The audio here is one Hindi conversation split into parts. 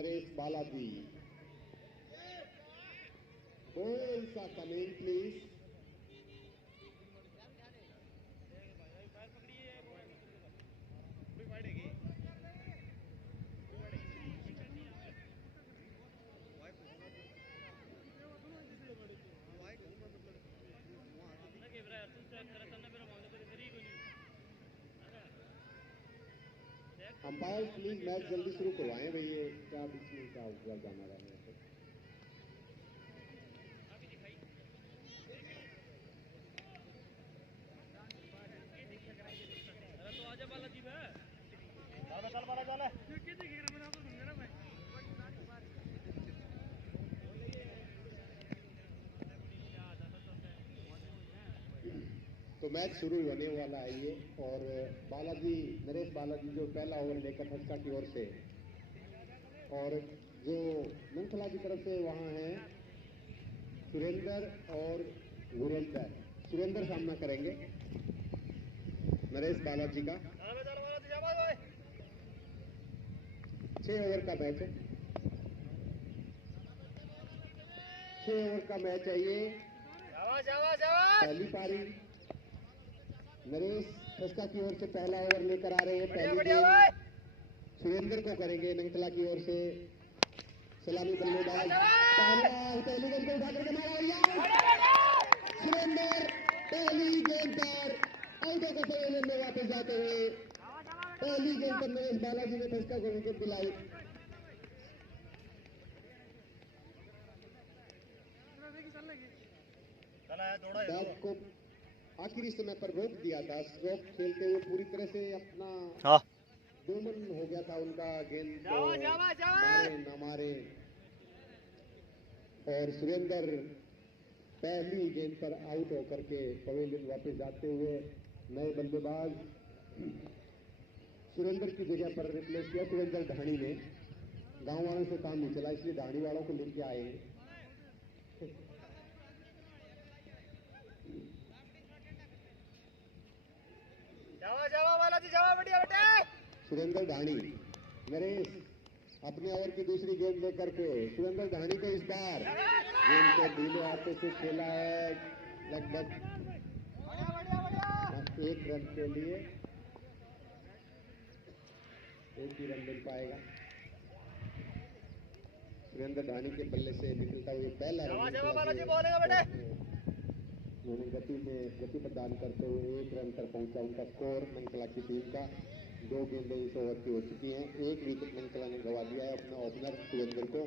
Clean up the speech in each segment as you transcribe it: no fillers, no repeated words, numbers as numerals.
नरेश बालाजी। Ball सा comment please. Umpire please match जल्दी शुरू करवाएं भैया, क्या बीच में क्या हुआ जाना रहा है। तो मैच शुरू होने वाला है ये, और बालाजी, नरेश बालाजी जो पहला ओवर लेकर हस्का की ओर से, और जो नंखला की तरफ से वहां है सुरेंद्र और वीरेंद्र। सुरेंद्र सामना करेंगे नरेश बालाजी का। 6 ओवर का मैच है, 6 ओवर का मैच है ये। पहली पारी नरेश खस्का की ओर से पहला ओवर लेकर आ रहे हैं। पहली गेंद सुरेंद्र को करेंगे नंखला की ओर से। सलामी बल्लेबाज पहली गेंद को उठा करके मारा। सुरेंद्र पहली गेंद पर आउट होकर पवेलियन में वापस जाते हुए पहली गेंद पर नरेश बालाजी ने खस्का को विकेट दिलाई। बैट को आखिरी समय पर रोक दिया था, स्ट्रोक खेलते हुए पूरी तरह से अपना दोमन हो गया था उनका। गेंद मारे न मारे, और सुरेंद्र पहली गेंद पर आउट होकर के पवेलियन वापस जाते हुए नए बल्लेबाज सुरेंद्र की जगह पर रिप्लेस किया सुरेंद्र ढाणी ने। गांव वालों से काम नहीं चला, इसलिए ढाणी वालों को लेके आए हैं। सुरेंद्र ढाणी, नरेश अपने ओवर की दूसरी गेंद लेकर के। सुरेंद्र ढाणी को इस बार गेंद को ढीले हाथों से खेला है, लगभग 1 रन के लिए 1 ही रन मिल पाएगा। सुरेंद्र ढाणी के बल्ले से निकलता हुआ पहला रन उन्होंने गति प्रदान करते हुए 1 रन पर पहुंचा उनका स्कोर नंखला की टीम का। 2 गेंदें इस ओवर की हो चुकी हैं, 1 विकेट नंखला ने गंवा दिया है अपना ओपनर सुरेंद्र को।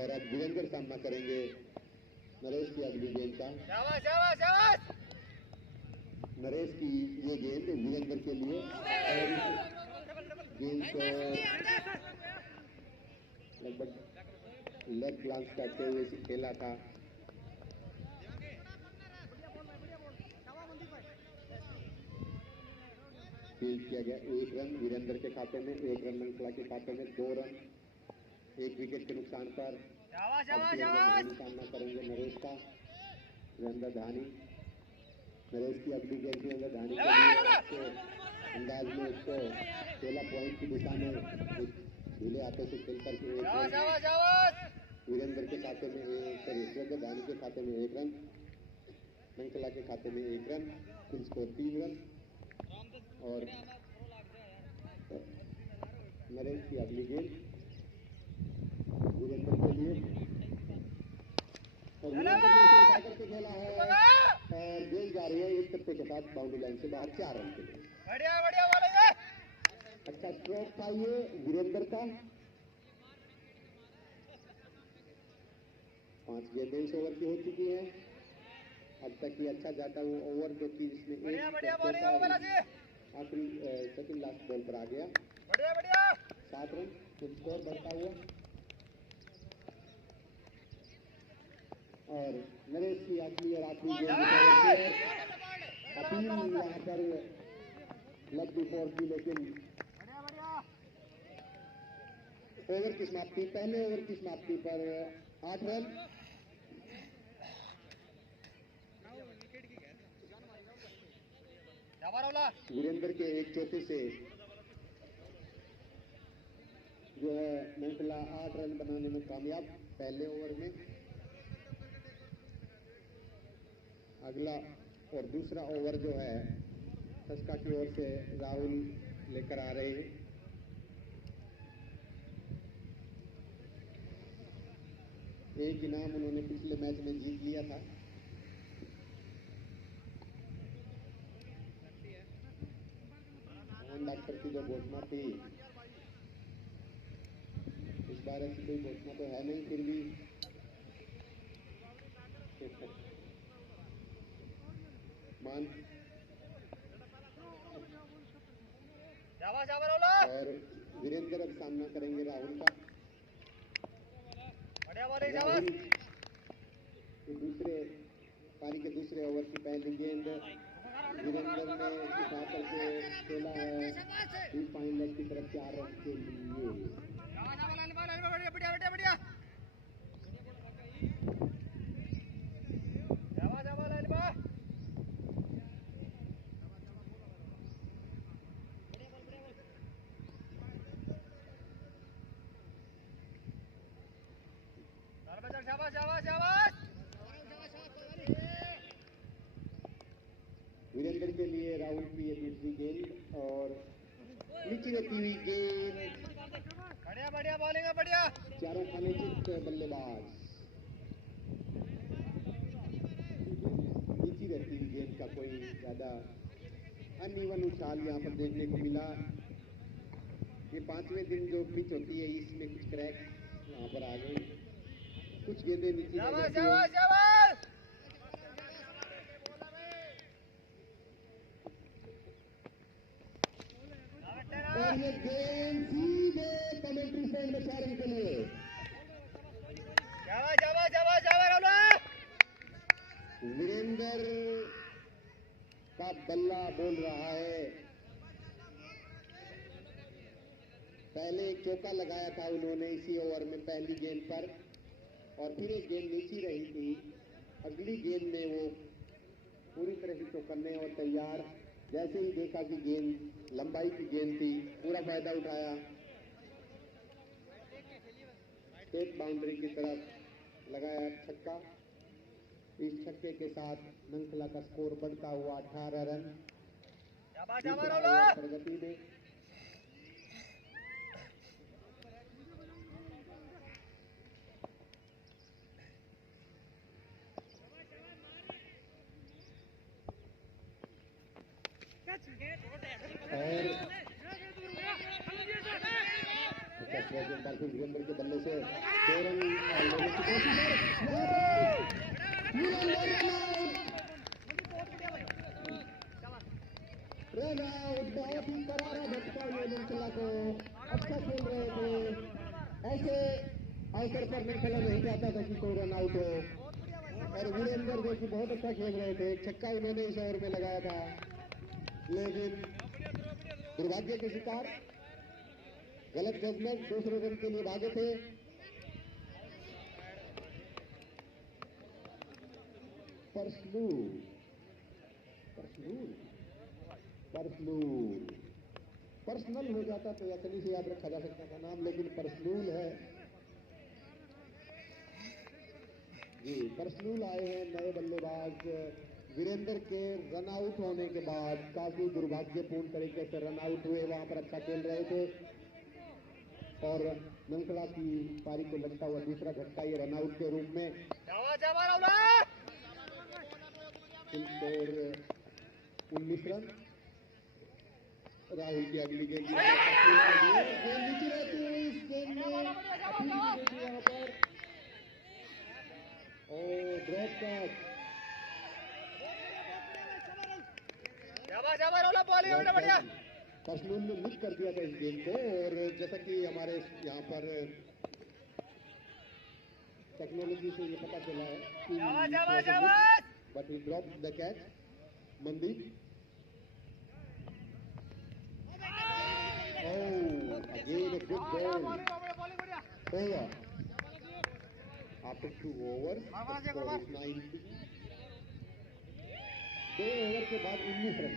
और अब वीरेंद्र सामना करेंगे नरेश की अगली गेंद का। नरेश की ये गेंद वीरेंद्र के लिए, गेंद को लगभग लेग ग्लांस करते हुए खेला था। फील्ड किया गया 1 रन वीरेंद्र के खाते में, 1 रन नंखला के खाते में, 2 रन 1 विकेट के नुकसान पर। सामना करेंगे नरेश का। सुरेंद्र ढाणी, नरेश की अगली गेंद सुरेंद्र ढाणी के अंदाज में उसको खेला पॉइंट की दिशा में ढीले हाथों से खेल करके वीरेंद्र के खाते में, सुरेंद्र ढाणी के खाते में 1 रन, नंखला के खाते में 1 रन, कुल स्कोर 3 रन। और नरेश की अगली गेंद वीरेंद्र के लिए, और वीरेंद्र ने उठा करके खेला है और गेंद जा रही है एक तत्ते के साथ बाउंड्री लाइन से बाहर 4 रन के लिए। अच्छा स्ट्रोक था ये वीरेंद्र का। 5 गेंदें इस ओवर की हो चुकी है अब तक। ये अच्छा जाता हुआ ओवर जो कि इसमें आखिरी सेकंड लास्ट बॉल पर आ गया। 7 रन कुल स्कोर बढ़ता हुआ। और नरेश की अगली और आखिरी गेंद अपील यहाँ पर लग बिफोर की, लेकिन ओवर की समाप्ति, पहले ओवर की समाप्ति पर 8 रन। वीरेंद्र के एक चौके से जो है नंकला 8 रन बनाने में कामयाब पहले ओवर में। अगला और दूसरा ओवर जो है खस्का की ओर से राहुल लेकर आ रहे हैं। एक इनाम उन्होंने पिछले मैच में जीत लिया था। डॉक्टर की जो घोषणा थी, इस बार ऐसी कोई घोषणा तो है नहीं, फिर भी मान और वीरेंद्र अब सामना करेंगे राहुल का। राहुल दूसरे पारी के दूसरे ओवर की पहली गेंद वीरेंद्र ने उठा करके खेला है डीप फाइन लेग की तरफ 4 रन के लिए। वीरेंद्र के लिए राहुल की ये दूसरी गेंद और नीचे रहती हुई गेंद। बढ़िया बॉलिंग है, बढ़िया। चारों खाने चित बल्लेबाज। नीचे रहती हुई गेंद का कोई ज्यादा अनइवन उछाल यहाँ पर देखने को मिला। ये 5वें दिन जो पिच होती है इसमें कुछ क्रैक यहाँ पर आ गए, कुछ गेंदें नीचे रह जाती हैं। और ये गेंद सीधे कमेंट्री स्टैंड में 4 रन के लिए। वीरेंद्र का बल्ला बोल रहा है। पहले एक चौका लगाया था उन्होंने इसी ओवर में पहली गेंद पर, और फिर एक गेंद नीची रही थी। अगली गेंद में वो पूरी तरह से चौकन्ने और तैयार। जैसे ही देखा कि गेंद लंबाई की गेंद थी, पूरा फायदा उठाया, स्टेट बाउंड्री की तरफ लगाया छक्का। इस छक्के के साथ नंकला का स्कोर बढ़ता हुआ 18 रन प्रगति में। और वीरेंद्र के बल्ले से 2 रन लेने की कोशिश रन आउट। बहुत ही करारा झटका ये नंकला को। अच्छा खेल रहे थे, ऐसे अवसर पर नंकला नहीं चाहता था कि कोई रन आउट हो। और वीरेंद्र जो कि बहुत अच्छा खेल रहे थे, एक छक्का उन्होंने इस ओवर में लगाया था, लेकिन दुर्भाग्य के शिकार, गलत जजमेंट, दूसरे रन के लिए भागे थे। पर्सनल हो जाता तो यानी से याद रखा जा सकता था नाम, लेकिन पर्सनल है जी। पर्सनल आए हैं नए बल्लेबाज वीरेंद्र के रन आउट होने के बाद। काफी दुर्भाग्यपूर्ण तरीके से रन आउट हुए, वहां पर अच्छा खेल रहे थे और नंकला की पारी को लगता हुआ दूसरा झटका ये रन आउट के रूप में। Score 19 run. राहुल की अगली गेंद नीचे रहती हुई इस गेंद में यहाँ पर ड्रॉप कैच। पर्सनल ने मिस कर दिया था इस गेंद को, और जैसा कि हमारे यहाँ पर टेक्नोलॉजी से ये पता चला है कि but he drop the catch. Mandeep again a good goal. Over. After 2 overs, the score is 90. 2 over के बाद 19 रन।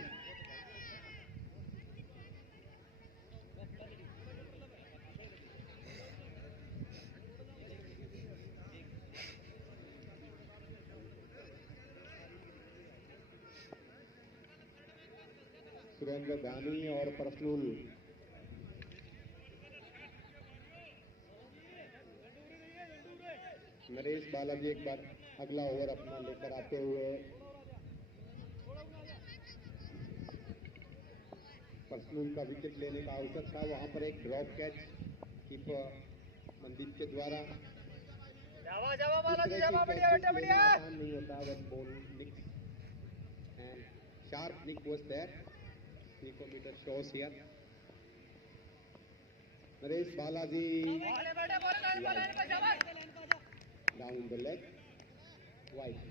सुरेंद्र धानी और परसलूल नरेश बालाजी एक बार अगला ओवर अपना लेकर आते हुए परसलूल का विकेट लेने का अवसर था, वहां पर एक ड्रॉप कैच कीपर मनदीप के द्वारा। जावा बालाजी जावा, बढ़िया बेटा बढ़िया। आसान नहीं होता when ball nicks and sharp nick was there. 3 meter shows here. Naresh Balaji down the leg, wide.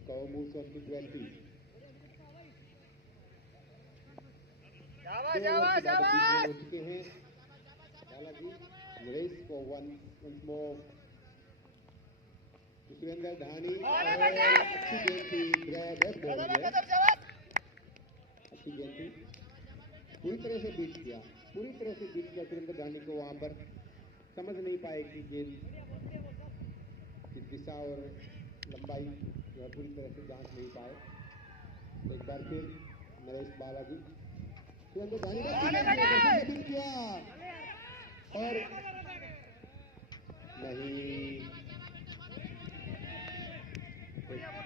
Score moves on to 20. जावा हो चुके हैं बालाजी। नरेश को once more सुरेंद्र धानी। अच्छी गेंद थी, अच्छी गेंद थी, पूरी तरह से बीट किया सुरेंद्र धानी को। वहां पर समझ नहीं पाए कि गेंद की दिशा और लंबाई जो है पूरी तरह से जांच नहीं पाए। एक बार फिर नरेश बालाजी सुरेंद्र धानी ने बीट किया और नहीं,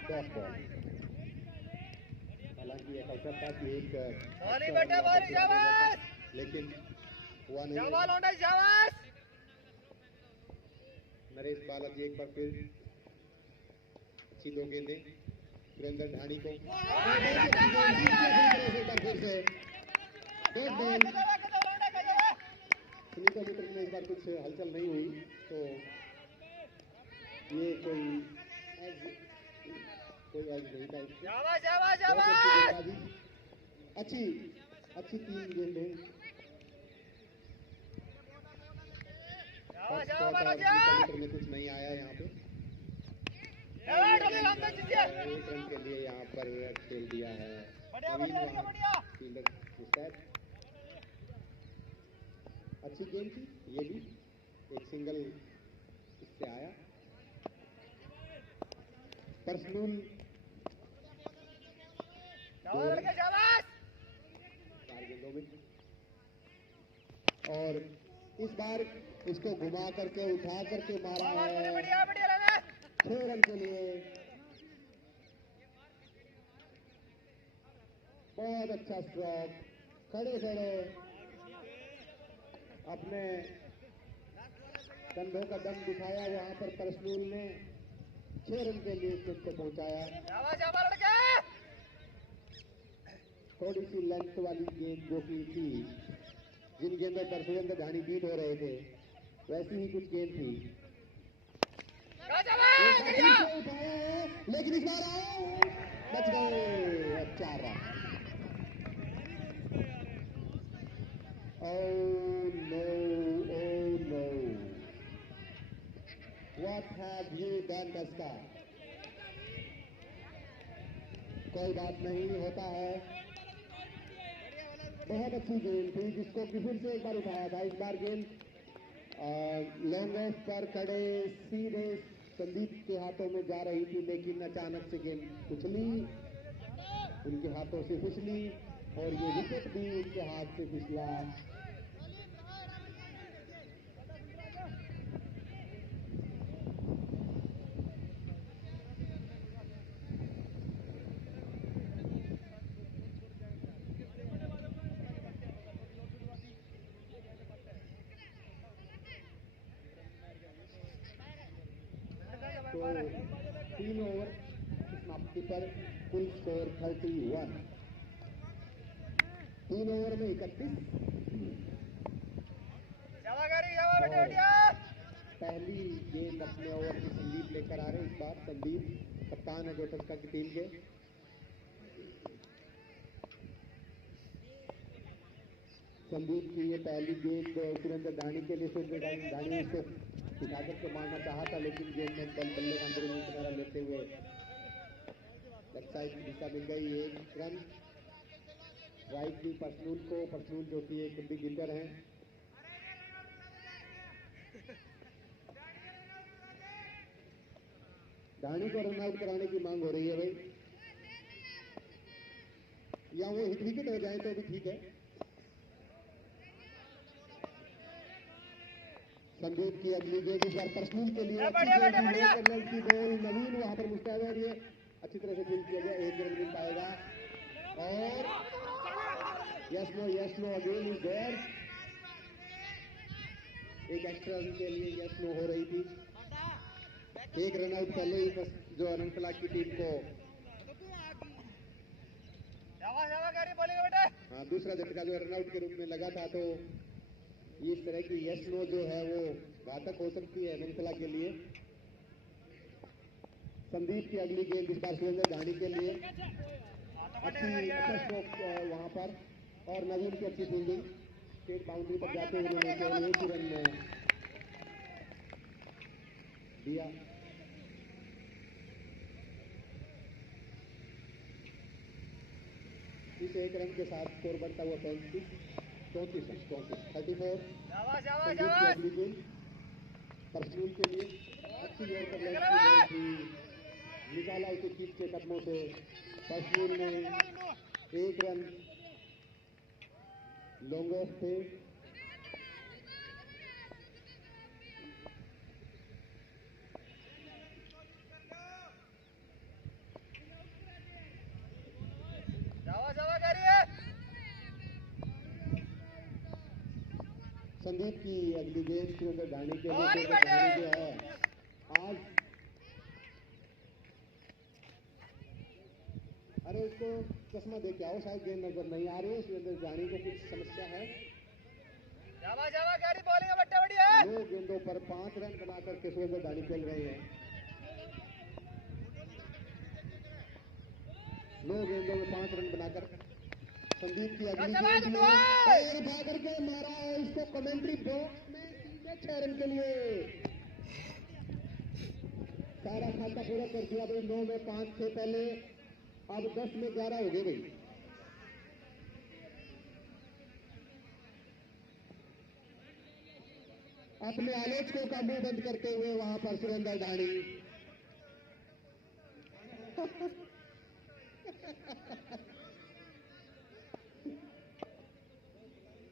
डॉट बॉल। हालांकि एक अवसर था कि एक लेकिन हुआ नहीं। नरेश बालाजी एक बार फिर अच्छी 2 गेंदें सुरेंद्र धानी को। सुनीता मीटर में इस बार कुछ हलचल नहीं हुई, तो ये कोई एज नहीं था। अच्छी 3 गेंदें। में कुछ नहीं आया यहाँ पे, 1 रन के लिए यहाँ पर खेल दिया है। अच्छी गेंद थी, ये भी एक सिंगल इससे आया। परसलूल 4 गेंदों में, और इस बार इसको घुमा करके उठा करके मारा है 6 रन के लिए। बहुत अच्छा स्ट्रोक, खड़े अपने कंधों का दम दिखाया वहां पर परसलूल ने। 6 रन के लिए विकेट को पहुंचाया। थोड़ी सी लेंथ वाली गेंद जो की थी, जिन गेंदों पर सुरेंद्र धानी बीट हो रहे थे, वैसी ही कुछ गेंद थी। उठाया है, लेकिन इस बार बच गए। 4 run. Oh no, what have you done, Tusker? कोई बात नहीं, होता है। बहुत अच्छी गेंद थी जिसको फिर से एक बार उठाया था। इस बार गेंद लॉन्ग ऑफ पर खड़े सीधे संदीप के हाथों में जा रही थी, लेकिन अचानक से गेंद उछली, उनके हाथों से फिसली और ये विकेट भी उनके हाथ से फिसला। तो 3 ओवर समाप्ति पर कुल स्कोर 31। 3 ओवर में 31। पहली गेंद अपने ओवर से संदीप लेकर आ रहे। इस बार संदीप कप्तान है जो टस्का की टीम के। संदीप की ये पहली गेंद सुरेंद्र धानी के लिए। सुरेंद्र धानी ने इसको उठा करके मारना चाहा था, लेकिन गेंद में बल्ले का अंदरूनी किनारा लेते हुए लेफ्ट साइड की दिशा मिल गई। 1 रन। राइट भी परसलूल को, परसलूल जो कि एक बिग हिटर है। धानी को रन आउट कराने की मांग हो रही है भाई। विकेट हो जाए तो भी ठीक है। संदीप की अगली गेंद इस बार पर्सनल के लिए की बॉल नवीन वहां पर मुस्तैद है, ये अच्छी तरह से फील्ड किया गया, एक रन मिल पाएगा। और yes no again is there, एक एक्स्ट्रा रन के लिए यस नो हो रही थी। एक रन आउट पहले ही जो अनंतनाग की टीम को हाँ दूसरा झटका जो रन आउट के रूप में लगा था, तो इस तरह की यस नो जो है वो घातक हो सकती है अनंतनाग के लिए। संदीप की अगली गेंद इस बार सुरेंद्र धानी के लिए, अच्छा स्ट्रोक वहां पर, और नवीन की अच्छी फील्डिंग, स्टेट बाउंड्री पर जाते हुए उन्होंने केवल एक ही रन दिया। इस एक रन के साथ स्कोर बढ़ता हुआ 34 पर्सनल के लिए अच्छी गेंद पर निकाला उसे खींच के कदमों से। पर्सनल ने एक रन लॉन्ग ऑफ थे। संदीप की अगली गेंद सुरेंद्र धानी के लिए जो है आज, अरे उसको चश्मा दे के आओ, शायद गेंद नजर नहीं आ रही है। सुरेंद्र धानी को कुछ समस्या है। दो गेंदों पर 5 रन बनाकर के सुरेंद्र धानी खेल रहे हैं। 9 गेंदों में 5 रन बनाकर संदीप की अगली गेंद और भागर के मारा है इसको कमेंट्री बॉक्स में सीधे 6 रन के लिए। सारा खाता पूरा कर दिया भाई। 9 में 5 थे पहले, अब 10 में 11 हो गए भाई। अपने आलोचकों का मुंह बंद करते हुए वहां पर सुरेंद्र धानी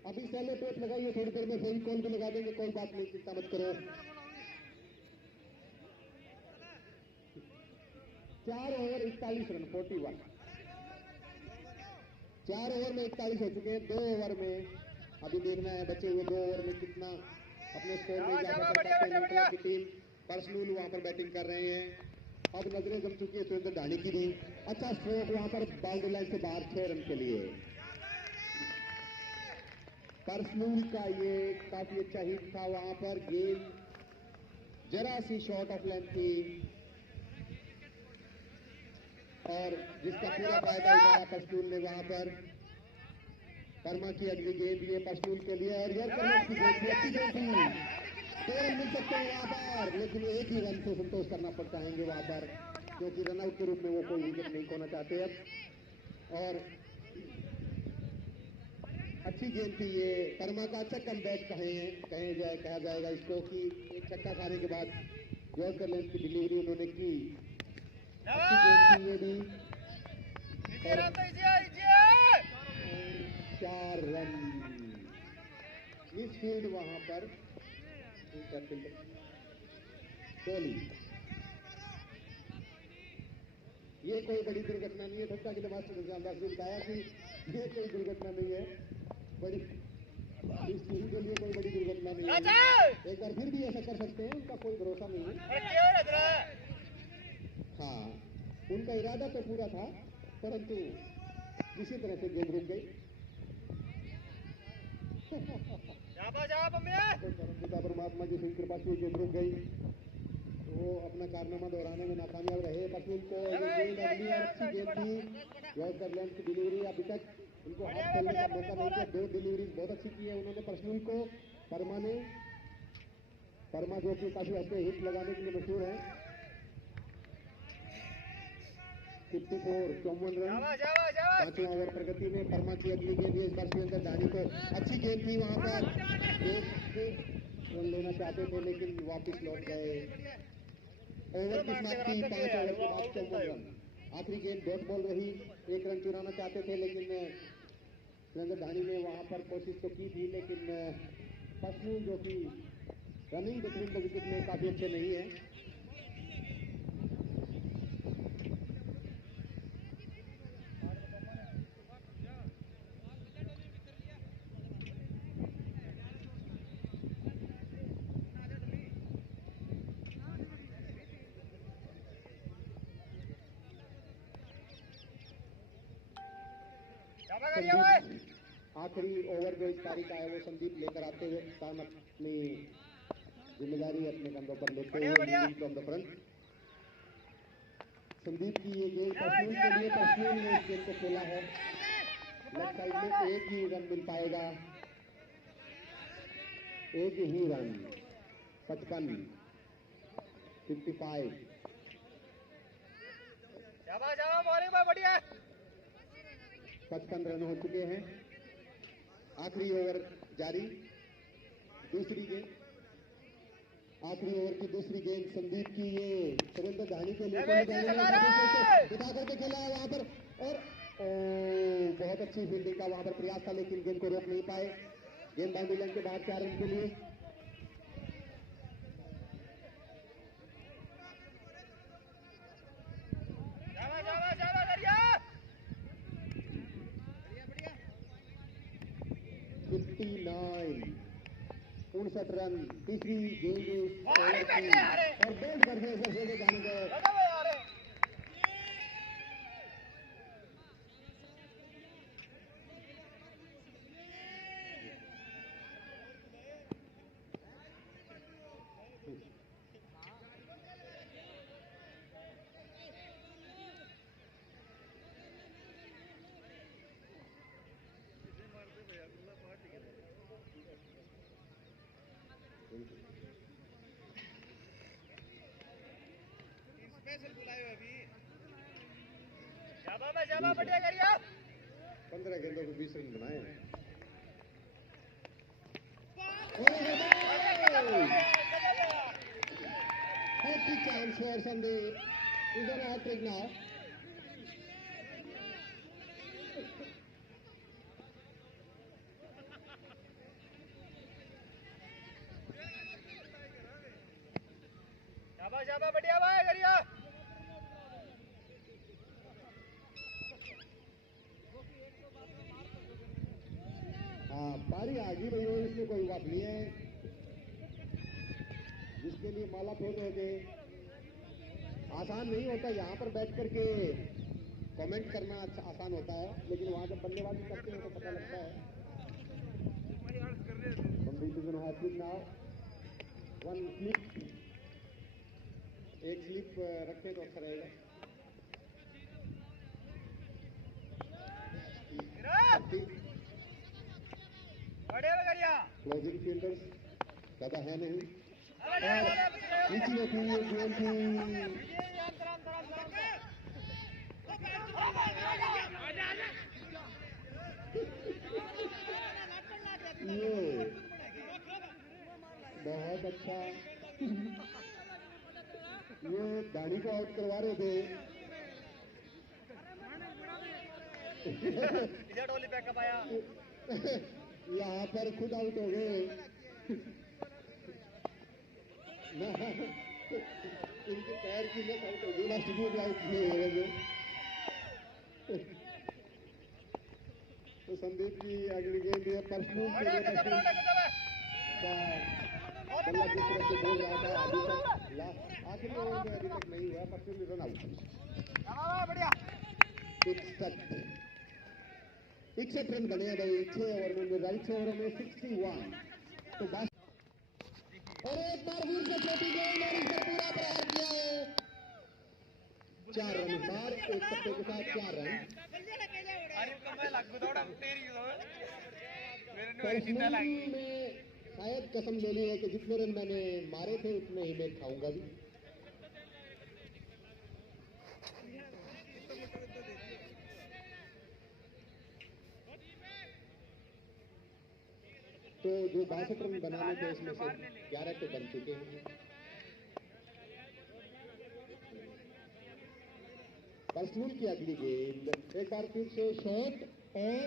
अभी पहले पेट लगाइए, थोड़ी देर में फोन कॉल भी लगा देंगे, कोई बात नहीं, चिंता मत करो। 4 ओवर 41 रन 41, 4 ओवर में 41 हो चुके हैं। 2 ओवर में अभी देखना है बचे हुए 2 ओवर में कितना अपने स्कोर में इजाफा कर सकते हैं की टीम। पर्सनल वहां पर बैटिंग कर रहे हैं। अब नजरें जम चुकी है सुरेंद्र धानी की भी। अच्छा स्ट्रोक वहां पर बाउंड्री लाइन से बाहर 6 रन के लिए। पर्सनल का ये काफी अच्छा हिट था वहां पर। गेंद जरा सी शॉर्ट ऑफ लेंथ थी और जिसका पूरा फायदा उठाया पर्सनल ने वहां पर। वर्मा की अगली गेंद ये पर्सनल के लिए और यार की गेंद भी अच्छी गेंद थी। 2 रन मिल सकते हैं वहां पर, लेकिन एक ही रन से संतोष करना पड़ चाहेंगे वहां पर, क्योंकि रनआउट के रूप में वो कोई विकेट नहीं खोना चाहते अब। और अच्छी गेंद थी ये, वर्मा का अच्छा कमबैक कहा जाएगा इसको, कि एक छक्का खाने के बाद जॉर्ज लेंथ की डिलीवरी उन्होंने की। अच्छी गेंद थी ये भी। 4 रन इस फील्ड वहां पर कोहली। ये कोई बड़ी दुर्घटना नहीं है। ठक्का के मास्टर निजामदास ने बताया कि ये कोई दुर्घटना नहीं है, बड़ी इस टीम के लिए कोई बड़ी दुर्घटना नहीं है। एक बार फिर भी ऐसा कर सकते हैं, उनका कोई भरोसा नहीं है। हाँ, उनका इरादा तो पूरा था, परंतु किसी तरह से गेंद रुक गई। परमात्मा की कृपा से गेंद रुक गई, वो अपना कारनामा दोहराने में नाकामयाब रहे। पर्सनल को अच्छी गेंद थी, जॉर्ज लेंथ की डिलीवरी अभी तक उनको हाथ खोलने का मौका नहीं दिया। 2 डिलीवरी बहुत अच्छी की है उन्होंने पर्सनल को। वर्मा जो कि काफी अच्छे हिट लगाने के लिए मशहूर है। 54 रन 5वां ओवर प्रगति में। वर्मा की अगली गेंद इस बार सुरेंद्र धानी को अच्छी गेंद थी वहां पर, रन लेना चाहते थे लेकिन वापस लौट गए। ओवर की समाप्ति 5 ओवर के बाद 54 रन। आखिरी गेंद डॉट बॉल रही, 1 रन चुराना चाहते थे लेकिन सुरेंद्र धानी ने वहां पर कोशिश तो की थी, लेकिन पश्चिम जो कि रनिंग बिटवीन द विकेट में काफी अच्छे नहीं है। आखिरी ओवर जो इस तारीख का है वो संदीप लेकर आते हुए कप्तान अपनी जिम्मेदारी अपने कंधों पर लेते हुए फ्रॉम द फ्रंट। संदीप की ये गेंद पश्चिम के लिए, पश्चिम ने इस गेंद को खेला है। लेफ्ट साइड में एक ही रन मिल पाएगा, एक ही रन, 55 55 रन हो चुके हैं। आखिरी ओवर जारी, दूसरी गेंद, आखिरी ओवर की दूसरी गेंद संदीप की, ये सुरेंद्र धानी के लिए बिता करके खेला है वहां पर, और बहुत अच्छी फील्डिंग का वहां पर प्रयास था, लेकिन गेंद को रोक नहीं पाए। गेंद बाउंड्री लाइन के बाहर 4 रन के लिए। उनसठ रन तीसरी गेंद और बोल्ड कर दिया सुरेंद्र धानी को। बढ़िया करिए। 15 गेंदों को 20 रन बनाए हैं। Chance for Sandeep. He's on a hat trick now. शाबाश बढ़िया भाई करिए। हाँ, पारी आगे रही हो, इसमें कोई बात नहीं है। जिसके लिए माला फेल हो गए, आसान नहीं होता। यहाँ पर बैठ करके कमेंट करना आसान होता है, लेकिन वहां जब बल्लेबाजी करते हैं तो पता लगता है। वन स्लिप, एक स्लिप रखें तो अच्छा रहेगा। क्लोजिंग फील्डर्स ज्यादा है नहीं, नीचे होती है गेंद ये बहुत अच्छा। ये दाढ़ी को आउट करवा रहे थे। टोली बैकअप आया, यहाँ पर खुद आउट हो गए। इनके पैर की नस आउट हो गई ना, स्टूडियो में आउट किए। तो संदीप की अगली गेंद है पर्सनल बल्ला की तरफ से बोल रहा था, अभी तक आखिरी ओवर में अभी तक नहीं हुआ। पर्सनल रन आउट, बढ़िया 61 रन बने भाई 6 ओवर में, निर्धारित 6 ओवरों में 61। तो बस, और एक बार वीर से छोटी गेंद और इसने पूरा प्रहार किया है। 4 रन इस बार, एक सट्टे के साथ 4 रन। में शायद कसम ले ली है कि जितने रन मैंने मारे थे उतने ही मैं खाऊंगा भी। तो जो 62 रन बनाने थे उसमें से 11 तो बन चुके हैं। पर्सनल की अगली गेंद, एक बार फिर से शॉट और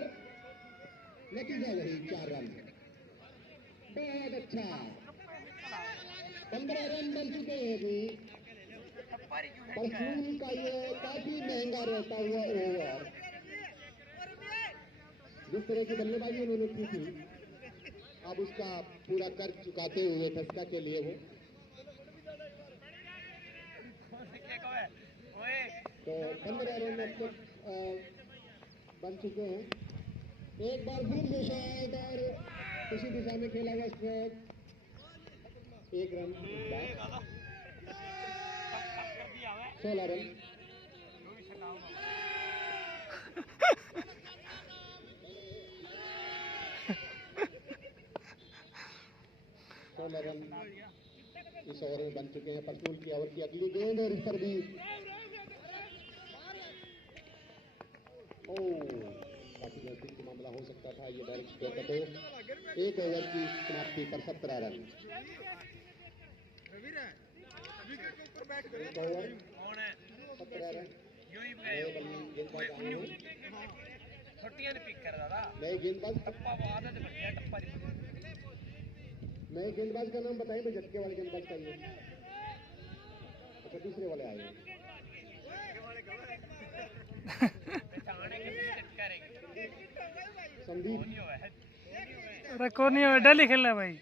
नतीजा वही 4 रन। बहुत अच्छा, 15 रन बन चुके हैं जी। परफ्यूम का ये काफी महंगा रहता हुआ ओवर, जिस तरह की बल्लेबाजी उन्होंने की थी, अब उसका पूरा कर्ज चुकाते हुए ठस्का के लिए वो तो 15 रन अब तक बन चुके हैं। एक बार फिर ये शॉट और उसी दिशा में खेला हुआ स्ट्रोक, 1 रन, 16 रन। रन इस ओवर में बन चुके हैं। परसूल की ओवर की अगली गेंद और इस पर भी काफी नजदीक का मामला हो सकता था। ये डायरेक्ट एक ओवर की समाप्ति पर 17 रन। एक ओवर 17 रन। नए गेंदबाज का नाम बताइए भाई, झटके वाले गेंदबाज का ये। अच्छा, दूसरे वाले आए संदीप। कौन डेली खेल रहा है भाई?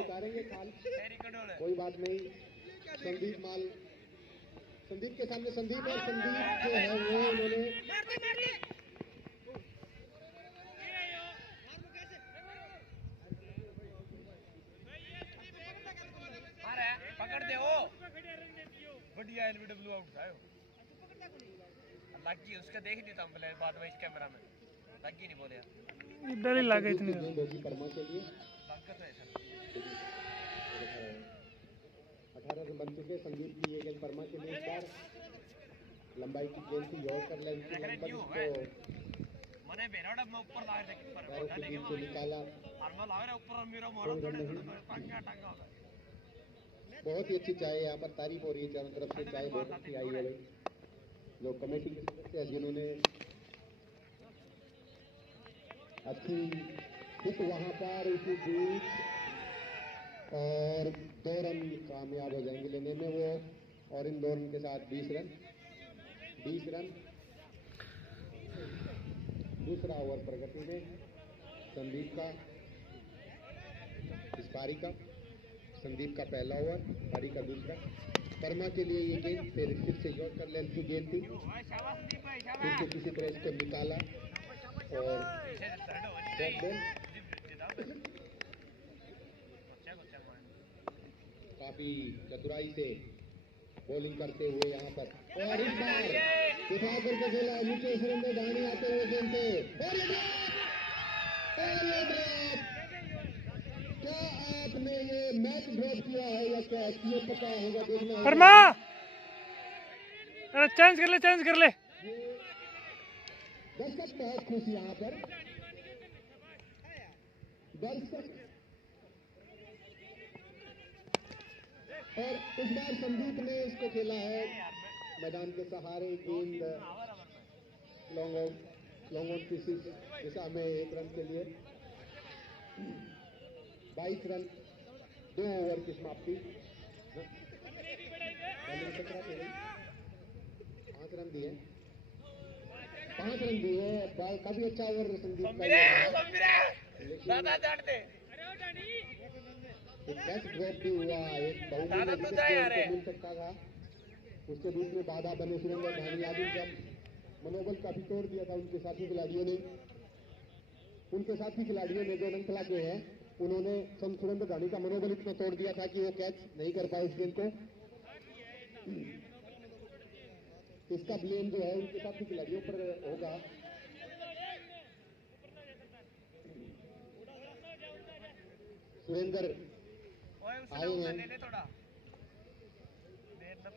उतारेंगे खाल, कोई बात नहीं। संदीप माल, संदीप के सामने संदीप और संदीप जो है वो उन्होंने पकड़ दे वो बढ़िया एलबीडब्ल्यू आउट है। लगी उसका देख नहीं था पहले, बाद में इस कैमरा में लगी नहीं बोले डर ही लगे इतने। परमा के लिए 18 रन बन चुके। संदीप की ये गेंद परमा के लिए, इस बार लंबाई की गेंद थी, यॉर्कर लेंथ की नंबर मने बेराड़ा में ऊपर लाए थे पर डालेंगे को निकाला। हरमल आ रहा ऊपर मेरा मोरा टांगा टांगा। बहुत ही अच्छी चाय यहाँ पर तारीफ हो रही है चारों तरफ से। चाय बहुत अच्छी आई है भाई, जो कमेटी जिन्होंने अच्छी हिट वहां पर उसी बीच और 2 रन कामयाब हो जाएंगे लेने में वो, और इन 2 रन के साथ 20 रन। दूसरा ओवर प्रगति में संदीप का, इस पारी का संदीप का पहला ओवर, पारी का दूसरा। परमा के लिए ये गेंद फिर से यॉर्कर लेंथ की गेंद थी, फिर से किसी तरह इसको निकाला और काफी चतुराई से बॉलिंग करते हुए यहाँ पर, और इस बार उठा करके खेला नीचे सुरेंद्र धानी आते हुए गेंद पे, और क्या आपने ये मैच ड्रॉप किया है या क्या, ये पता होगा, देखना परमा चेंज कर ले दर्शक बहुत खुश यहाँ पर। दर्शक और इस बार संदीप ने इसको खेला है मैदान के सहारे, गेंद लॉन्ग ऑन की दिशा में 1 रन के लिए 22 रन, 2 ओवर की समाप्ति। 5 रन दिए, 5 रन दिए। काफी अच्छा ओवर संदीप का, बेस्ट ड्रॉप भी हुआ, एक बहुमूल्य विकेट मिल सकता था। उसके बीच में बाधा बने सुरेंद्र धानी यादव, जब मनोबल काफी तोड़ दिया था उनके साथी खिलाड़ियों ने। जो नंखला के हैं उन्होंने सुरेंद्र धानी का मनोबल इतना तोड़ दिया था कि वो कैच नहीं कर पाए उस गेंद को। इसका ब्लेम जो है उनके साथी खिलाड़ियों पर होगा। सुरेंद्र आए हैं,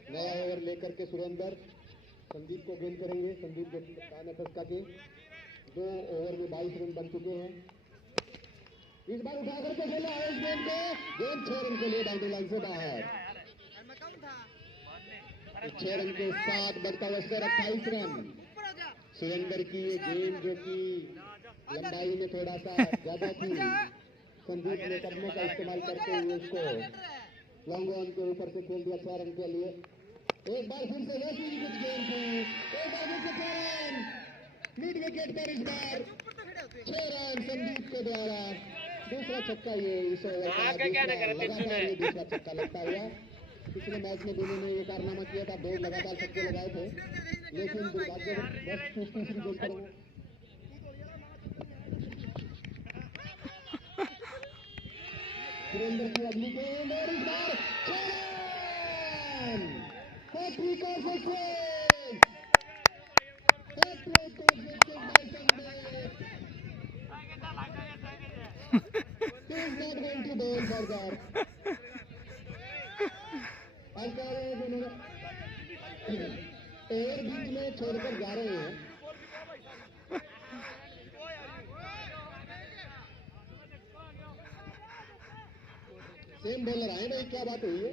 नया ओवर लेकर के सुरेंद्र संदीप को गेंद करेंगे। संदीप जो कप्तान है ठस्का के, 2 ओवर में 22 रन बन चुके हैं। इस बार उठा करके खेला है इस गेंद को, गेंद 6 रन के लिए बाउंड्री लाइन से बाहर। 6 रन के साथ बढ़ता हुआ स्कोर 28 रन। सुरेंद्र की ये गेंद जो कि लंबाई में थोड़ा सा ज्यादा थी, संदीप ने कदमों का इस्तेमाल करते हुए उसको लॉन्ग ऑन के ऊपर से खेल दिया 6 रन के लिए। एक बार फिर से वैसी ही कुछ गेंद थी, एक बार फिर से 6 रन मिड विकेट पर, इस बार 6 रन संदीप के द्वारा। दूसरा छक्का ये इस ओवर का लगातार ये दूसरा छक्का लगता हुआ। पिछले मैच में दोनों ने ये कारनामा किया था, 2 लगातार छक्के लगाए थे, लेकिन दुर्भाग्यवश तीसरी गेंद पर सुरेंद्र की अगली गेंद और इस बार 6 रन। Hat trick of wicket, hat trick of wicket by Sandeep. He is not going to bowl further. Over बीच में छोड़कर जा रहे हैं। सेम बॉलर आए भाई, क्या बात हुई है?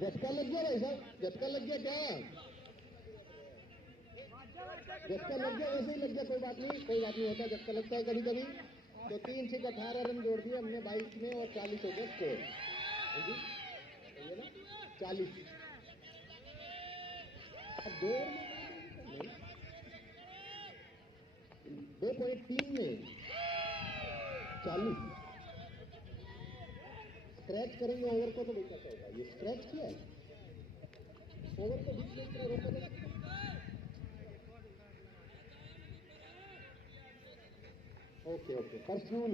झटका लग गया भाई साहब, झटका लग गया क्या? झटका लग गया, वैसे ही लग गया, कोई बात नहीं, कोई बात नहीं होता, झटका लगता है कभी कभी। तो 3 से 18 रन जोड़ दिए हमने 22 में और 40 हो गया स्कोर। 40 अब 2.3 में 40 स्क्रैच करेंगे ओवर को तो भी कैसा होगा? ये स्क्रैच किया है ओवर को, बीच में इतना रोका नहीं। ओके परफ्यूल